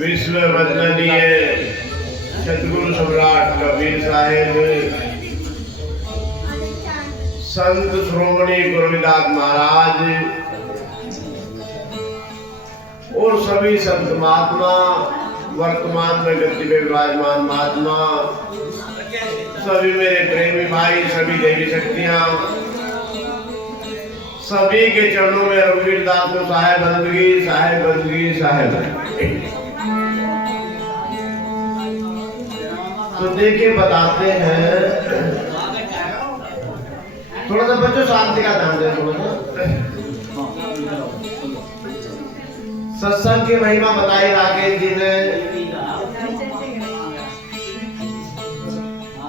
विश्व वंदनीय सतगुरु सम्राट कबीर साहेब, संत श्रोमणी गुरुदास महाराज और सभी संत महात्मा, वर्तमान में गति में विराजमान महात्मा, सभी मेरे प्रेमी भाई, सभी देवी शक्तियां, सभी के चरणों में रघुवीर दास को साहेब बंदगी, साहेब बंदगी, साहेब। तो देखिए बताते हैं, थोड़ा सा बच्चों शांति का ध्यान दें। थोड़ा सत्संग की महिमा बताई राकेश जी ने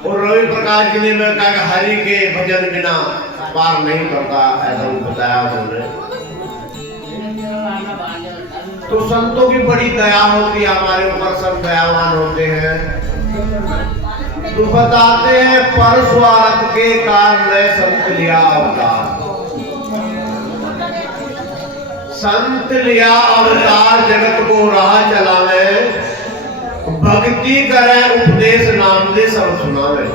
और रवि प्रकाश जी ने कहा कि हरि के भजन बिना पार नहीं करता, ऐसा बताया उन्होंने। तो संतों की बड़ी दया होती है हमारे ऊपर, सब दयावान होते हैं। तो बताते हैं पर स्वार्थ के कारण संत लिया अवतार, संत लिया अवतार जगत को राह चलावे, भक्ति करे उपदेश नाम दे सब सुनावे,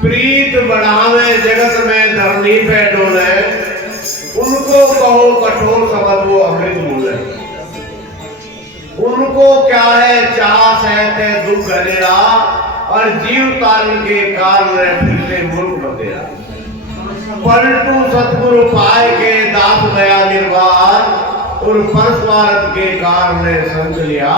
प्रीत बढ़ावे जगत में धरनी पे डोले, उनको कहो कठोर शब्द वो अमृत बोले, उनको क्या है चाह सहते दुख घनेरा, और जीव तारण के कारण फिरते मुल्क बतेरा, पलटू सतगुरु पाए के दास दया निर्वाण, और परस्वार्थ के कारण संत लिया।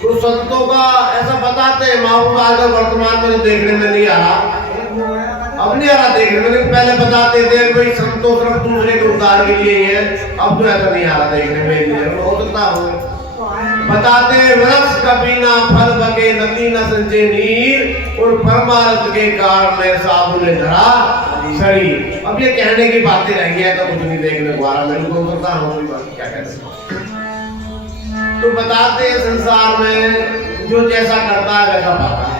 तो संतों का ऐसा बताते हैं, महापुरुष वर्तमान में देखने में नहीं आ रहा, अब नहीं आ रहा देखने में, पहले बताते थे भाई संतों सिर्फ दूसरे के उद्धार के लिए है, अब तो ऐसा नहीं आ रहा देखने में, हो सकता हो। बताते वृक्ष कभी ना फल बके, नदी न संचे नीर, और परमार्थ के कारण साधु ने धरा शरीर। अब ये कहने की बातें रह गई है, तो कुछ नहीं देखने को आ रहा, मैं तो करता हूँ क्या कहते हैं। तो बताते हैं संसार में जो जैसा करता है वैसा पाता है।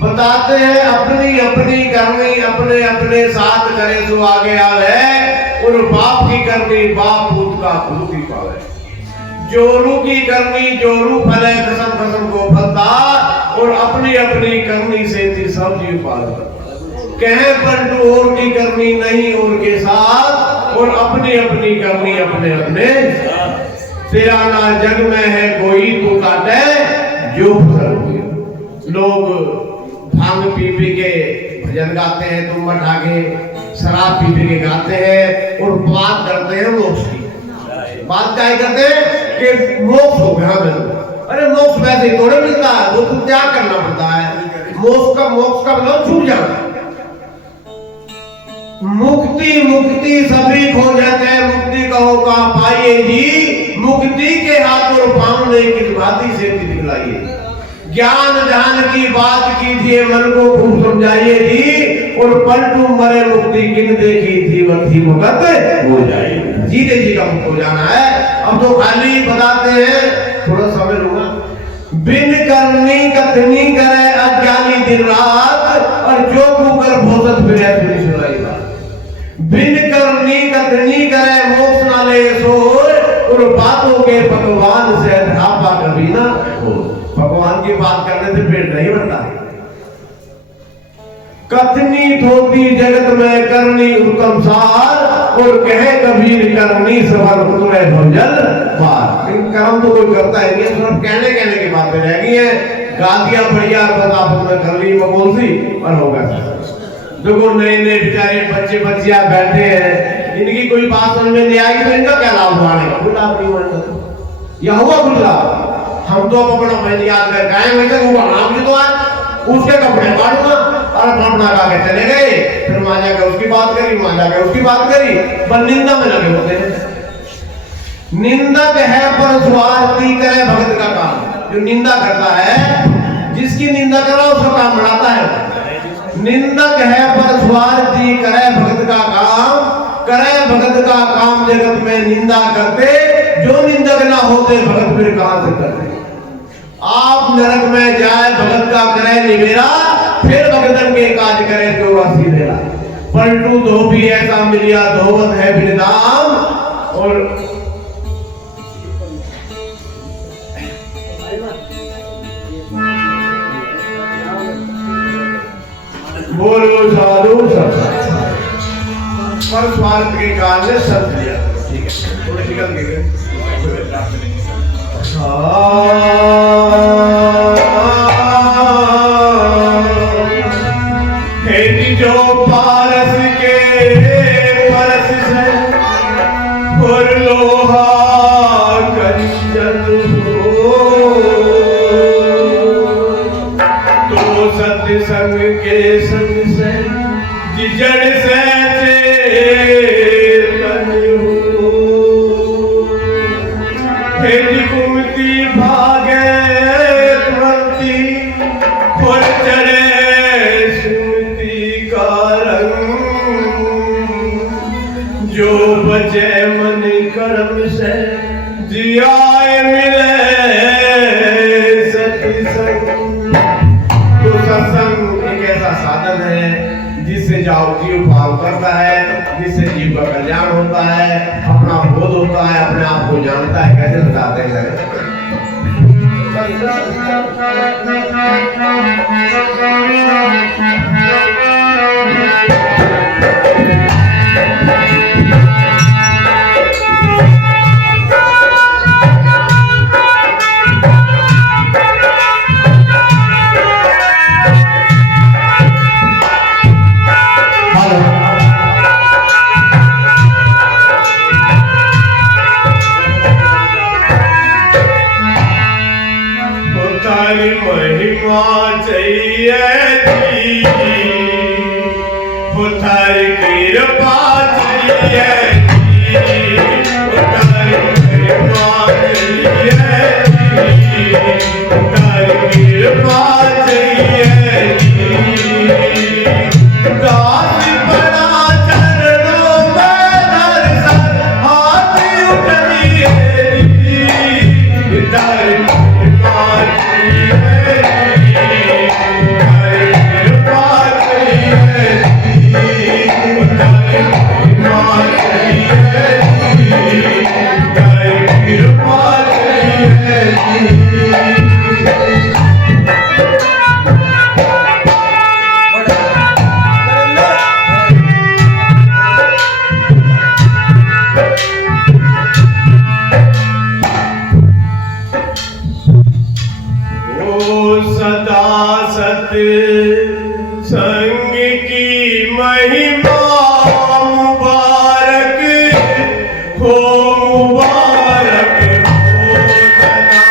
बताते हैं अपनी अपनी करनी अपने अपने साथ करे जो आगे आवे, और बाप की करनी बाप पूत का पूत ही पावे, जोरू की करनी जोरू फले कसम कसम को फलता, और अपनी अपनी करनी से थी सब जीव पालता, कहे पंटू और की करनी नहीं और के साथ, और अपनी अपनी करनी अपने अपने, तेरा ना जग में है कोई तू काटे जो फसल हुई। लोग भांग पी पी के भजन गाते हैं, तुम मठा के शराब पी पी के गाते हैं, और बात करते हैं मोक्ष की। बात क्या करते हैं कि मोक्ष हो गया हमें। अरे मोक्ष वैसे ही थोड़े मिलता है, वो तो त्याग करना पड़ता है। मोक्ष का मतलब छूट जाना। मुक्ति मुक्ति सभी खो जाते हैं, मुक्ति कहो का पाइए जी, मुक्ति के हाथ और पांव ने किस भांति से दिखलाइए, ज्ञान ध्यान की बात कीजिए मन को खूब समझाइए जी, और पलटू मरे मुक्ति किन देखी थी वही मुक्त हो जाए। जीते जी का मुक्त हो जाना है। अब तो खाली बताते हैं, थोड़ा समय लूंगा, बिन करनी कथनी करे अज्ञानी दिन रात, और जो कुकर भोसत फिरे सुनी सुनाई बात, बिन करनी कथनी करे मोक्ष ना ले सोए, और बातों के भगवान से ढापा कभी ना हो। भगवान की बात करने से पेट नहीं भरता। कथनी थोती जगत में करनी उत्तम सार, और कहे कबीर करनी सबर तुम्हें भंजल मार। इन कर्म तो कोई करता है नहीं, सिर्फ कहने कहने की बातें रह गई हैं। गादियां बढ़िया बतापन में कर ली बबोल सी और हो गया। देखो नए नए बेचारे बच्चे बच्चियां बैठे हैं, इनकी कोई बात समझ में नहीं आएगी तो इनका क्या लाभ हुआ? कोई लाभ नहीं हुआ, या हुआ कुछ लाभ? हम तो अपना मैंने याद कर गाय वैसे वो नाम भी तो आज उसके कपड़े बांटूंगा और अपना गा के चले गए, फिर मां जाके उसकी बात करी, मां जाके उसकी बात करी, बस निंदा में लगे होते हैं। निंदक है पर स्वार्थी करे भगत का काम। जो निंदा करता है, जिसकी निंदा करो उसका काम बढ़ाता है। निंदक है पर स्वार्थी करे भगत का काम, करे भगत का काम जगत में निंदा करते, होते भगत फिर कहां से करते। आप नरक में जाए भगत का करे निवेरा, फिर भगतन के काज करे 84 मेरा। पलटू धोबी ऐसा मिलिया धोवत है बिरदाम। और बोलो साधु सब पर स्वार्थ के काल में सब दिया। ठीक है थोड़े निकल गए। जो पारस के परस से और लोहा कंचन हो, तो सत्संग के संग से जिजड़ से चेतन हो। हे कुमती भागे तुरंती और चढ़े जो बचे मन कर्म से जियाए मिले सत्संग। तो सत्संग एक ऐसा साधन है जिससे जाओ जीव भाव करता है, जिससे जीव का कल्याण होता है, अपना बोध होता है, अपने आप को जानता है। कैसे बताते हैं महिमा चाहिए जी, थारी कृपा चाहिए जी, थारी महिमा चाहिए जी, थारी कृपा चाहिए जी। दास बड़ा चरणों में दर्शन हाथ उठिए जी, थारी महिमा संग की महिमा मुबारक हो, मुबारक हो सदा।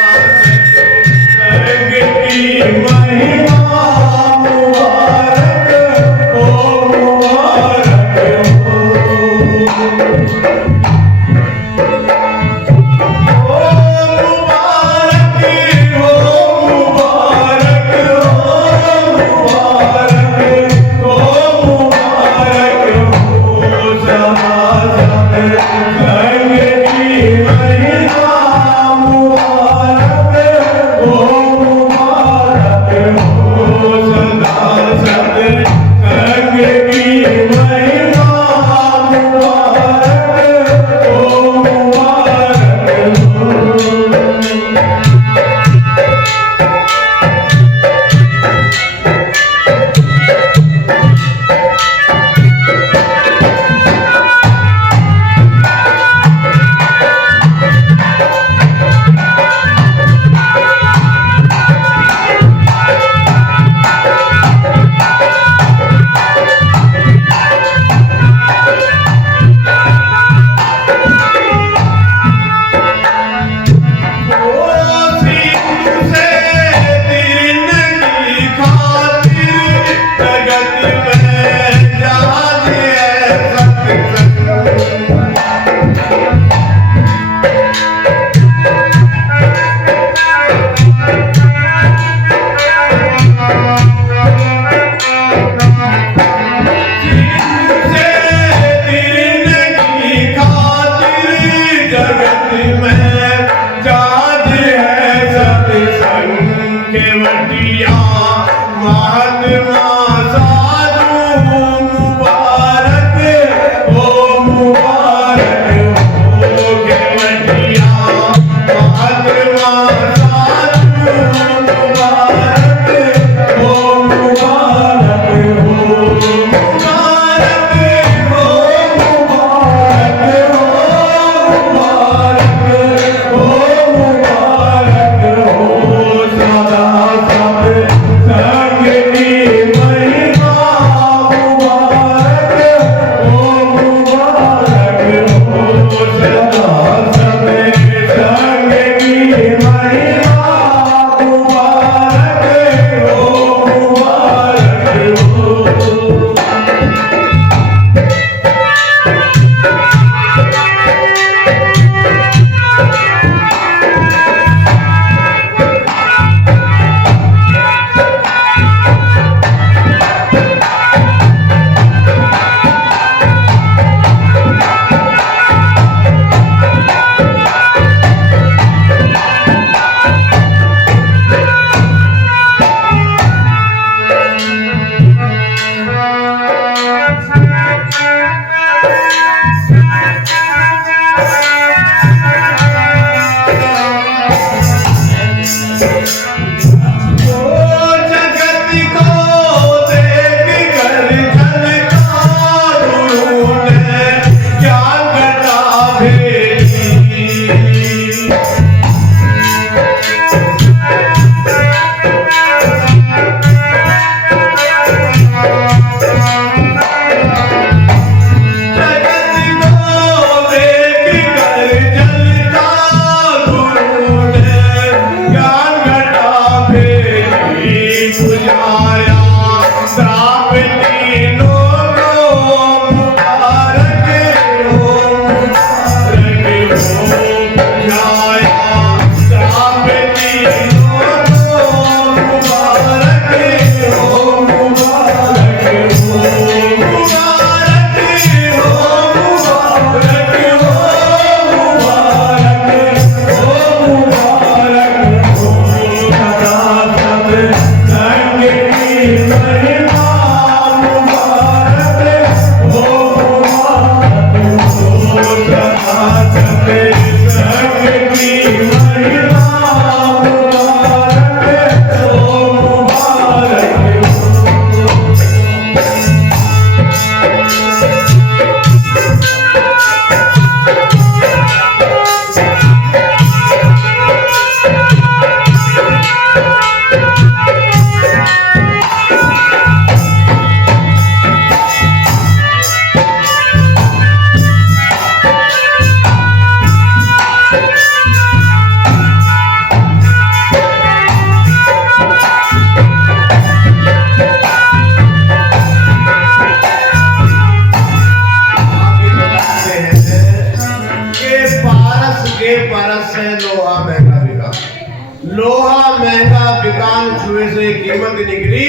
लोहा महंगा बिकान छुए से कीमत निकली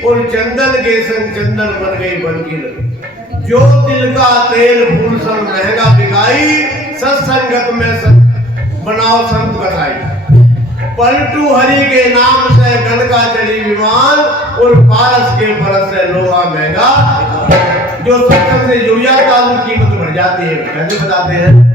और चंदन के संग चंदन बन गई बनकी लगी। जो तिल का तेल फूल सन महंगा बिकाई, सत्संगत में बनाओ संत कसाई। पलटू हरि के नाम से गण का चढ़ी विमान और पारस के फरस से लोहा महंगा। जो सत्संग से जुड़ जाता है उनकी कीमत बढ़ जाती है। कैसे बताते हैं?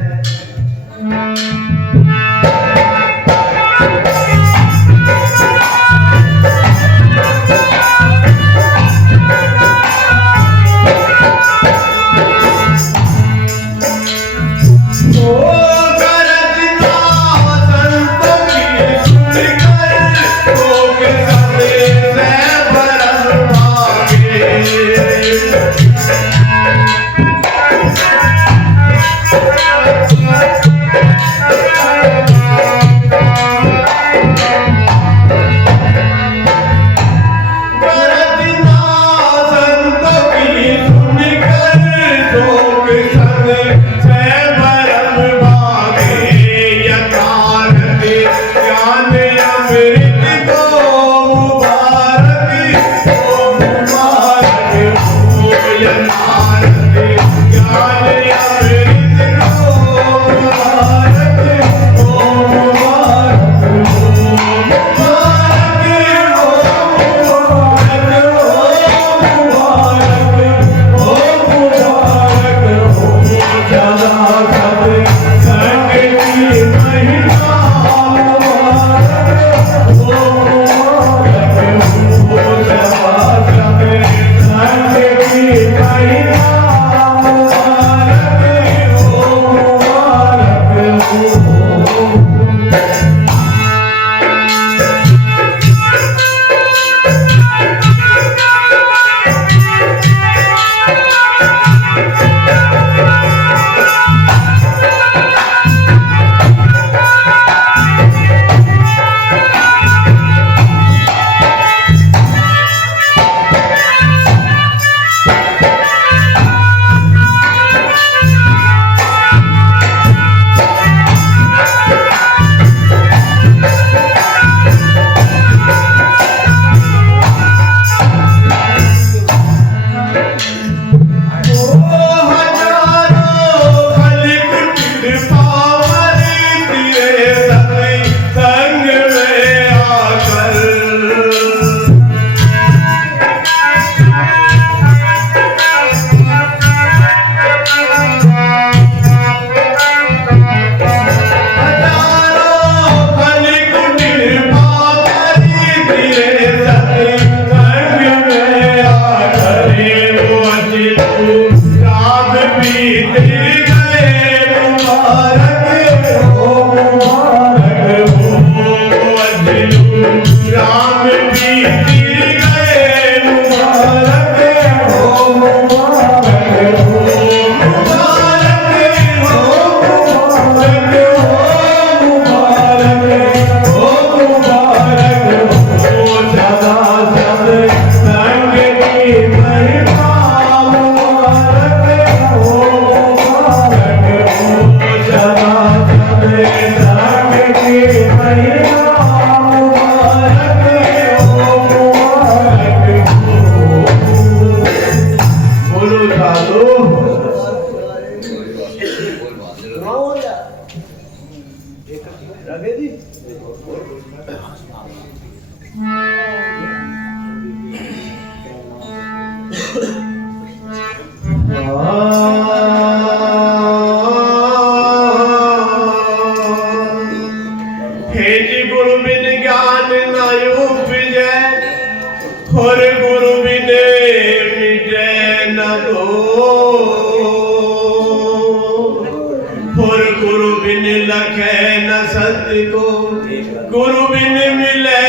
गुरु बिन मिले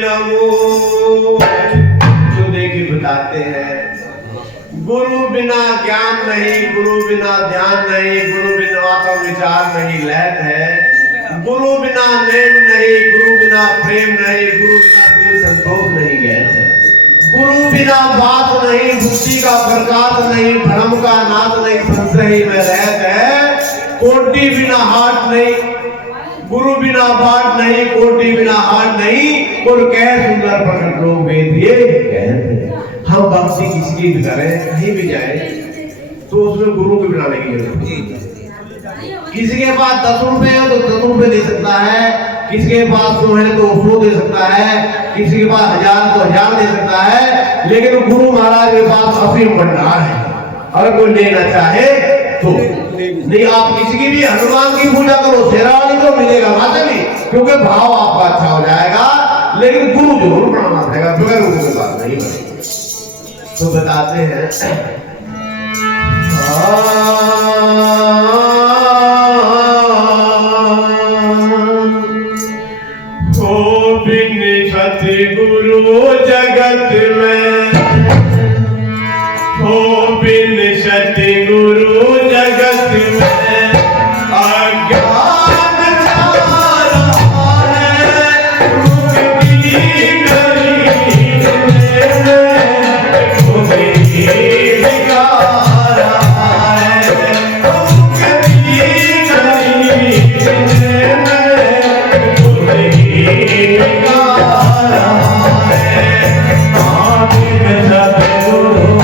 नमो। जो देखिए बताते हैं गुरु बिना ज्ञान नहीं, गुरु बिना ध्यान नहीं, गुरु बिना आत्म विचार नहीं लैत है। गुरु बिना नेम नहीं, गुरु बिना प्रेम नहीं, गुरु बिना दिल संतोष नहीं गैत है। गुरु बिना बात नहीं, बुद्धि का प्रकाश नहीं, भ्रम का नाश नहीं, संशय में रहत है। कोटि बिना हाट नहीं, गुरु बिना बाट नहीं, कोटि बिना हाट नहीं, और कह सुंदर प्रकट लोग वेद ये कहते। हम भक्ति किसकी भी करें, कहीं भी जाए तो उसमें गुरु के बिना नहीं है। किसी के पास 10 रुपए है तो 10 रुपए दे सकता है, किसी के पास 100 है तो 100 दे सकता है, किसी के पास 1000 तो 1000 दे सकता है, लेकिन गुरु महाराज के पास असीम भंडार है। अगर कोई लेना चाहे तो नहीं। आप किसी की भी हनुमान की पूजा करो, शेरावाली को मिलेगा माता भी, क्योंकि भाव आपका अच्छा हो जाएगा, लेकिन गुरु जरूर बनाना पड़ेगा, बगैर गुरु के बात नहीं बनेगी। तो बताते हैं हो बिन सतगुरु जगत में, हो बिन सतगुरु जगत में अज्ञान छा रहा है। मुक्ति गरीब दिखा रहा है, मुक्ति गरीब दिखा रहा है। आबिद सतगुरु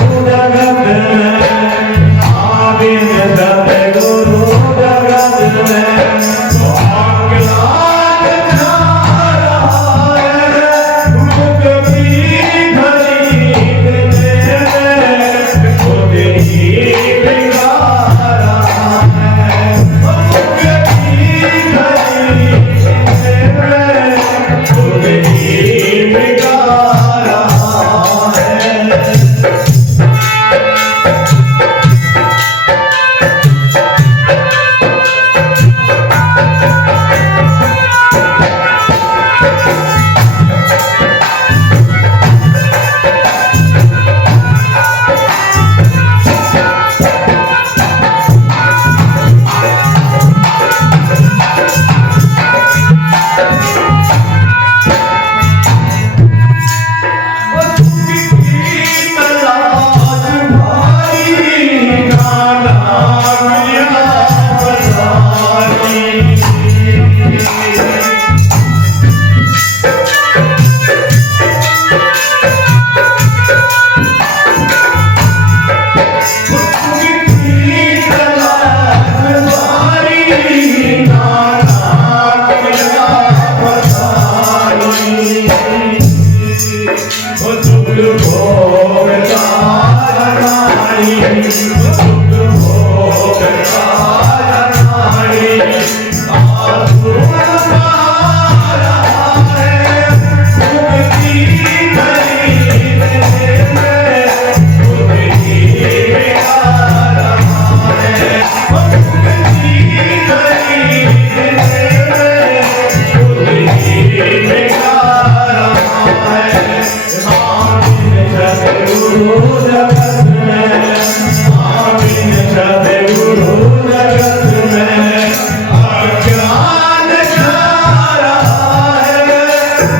जगत में, आबिद सतगुरु जगत में अज्ञान छा रहा है।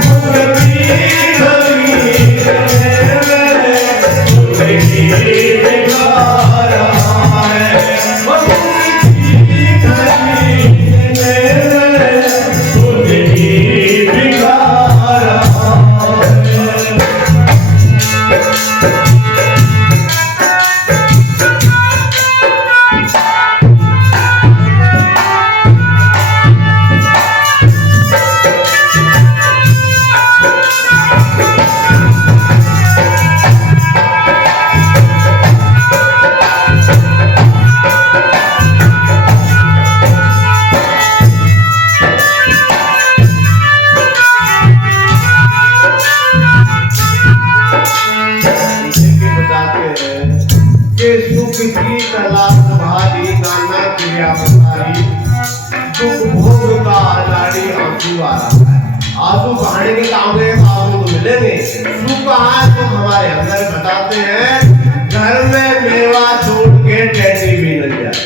मुक्ति गरीब खुद ही बिगा रहा है, मुक्ति गरीब खुद ही बिगा रहा है। आंसू बहाने के काम में आंसू तो मिलेंगे। सुख कहाँ है तुम हमारे अंदर बताते हैं। घर में मेवा छोड़ के टैटी भी न जाए,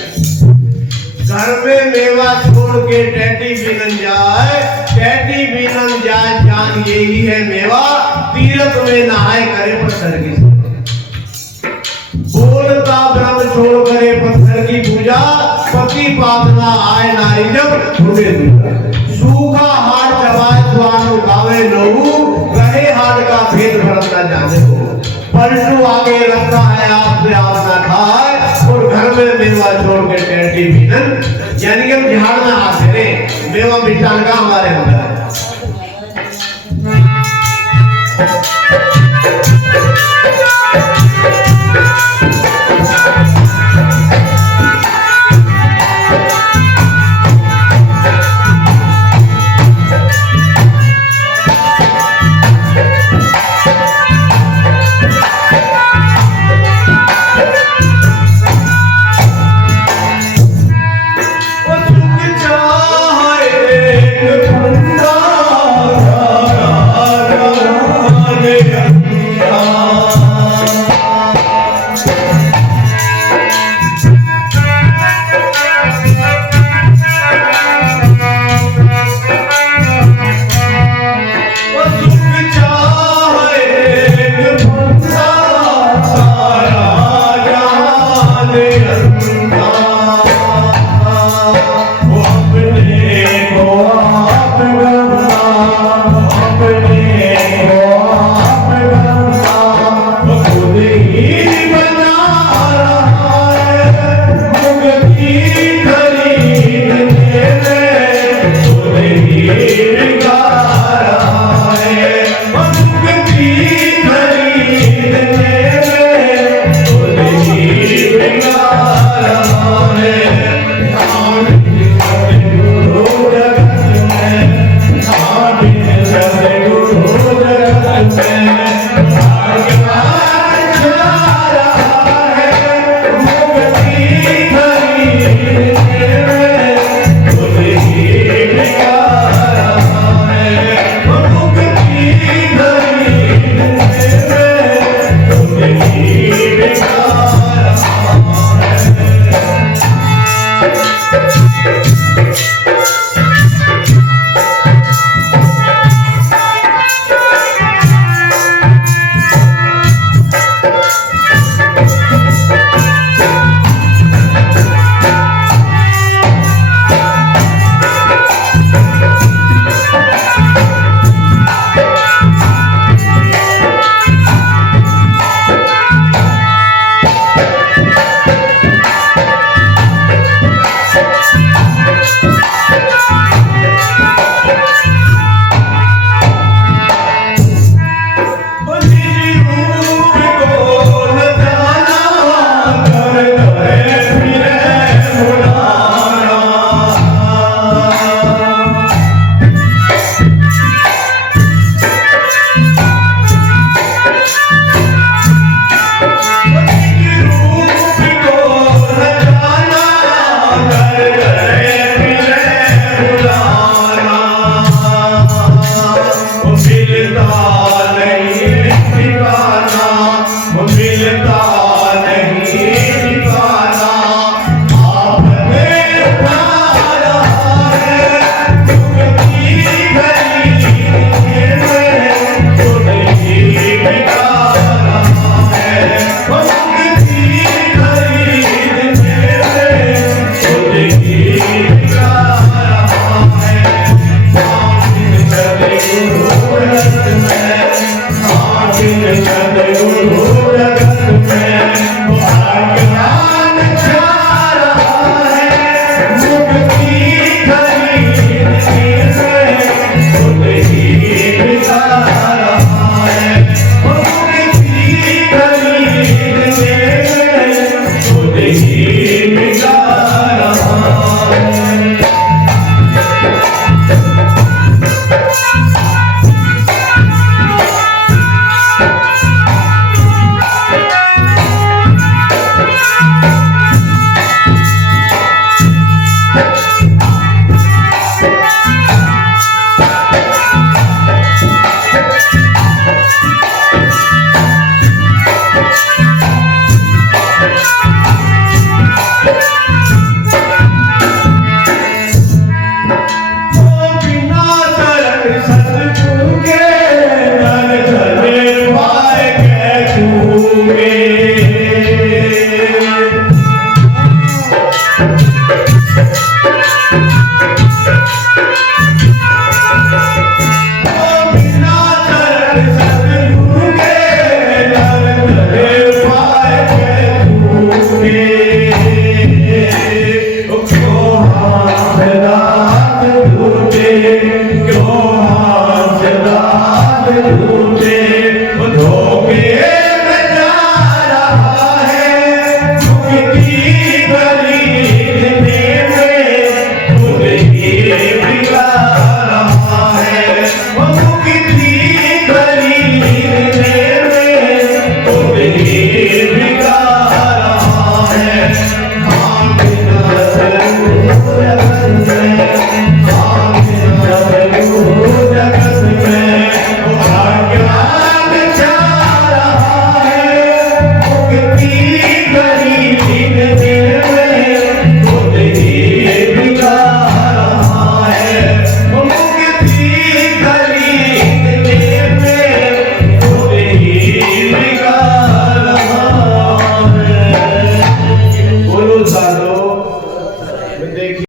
घर में मेवा छोड़ के टैटी भी न जाए, टैटी भी न जाए, जान यही है मेवा, तीरथ में नहाए करे पत्थर की बोलता ब्रह्म छोड़ करे पत्थर की पूजा, पति पातना आए नारी जब ढूंढे दूजा, सूखा हाथ चबाए द्वार उठावे लहू, रहे हाथ का भेद भरत न जाने हो, परसों आगे रखा है आपसे आप ना खाए, और घर में मेवा छोड़ के टैटी भी न, यानी कि हम झाड़ में आते रहे, मेवा मिठान का हमारे अंदर है। चाहे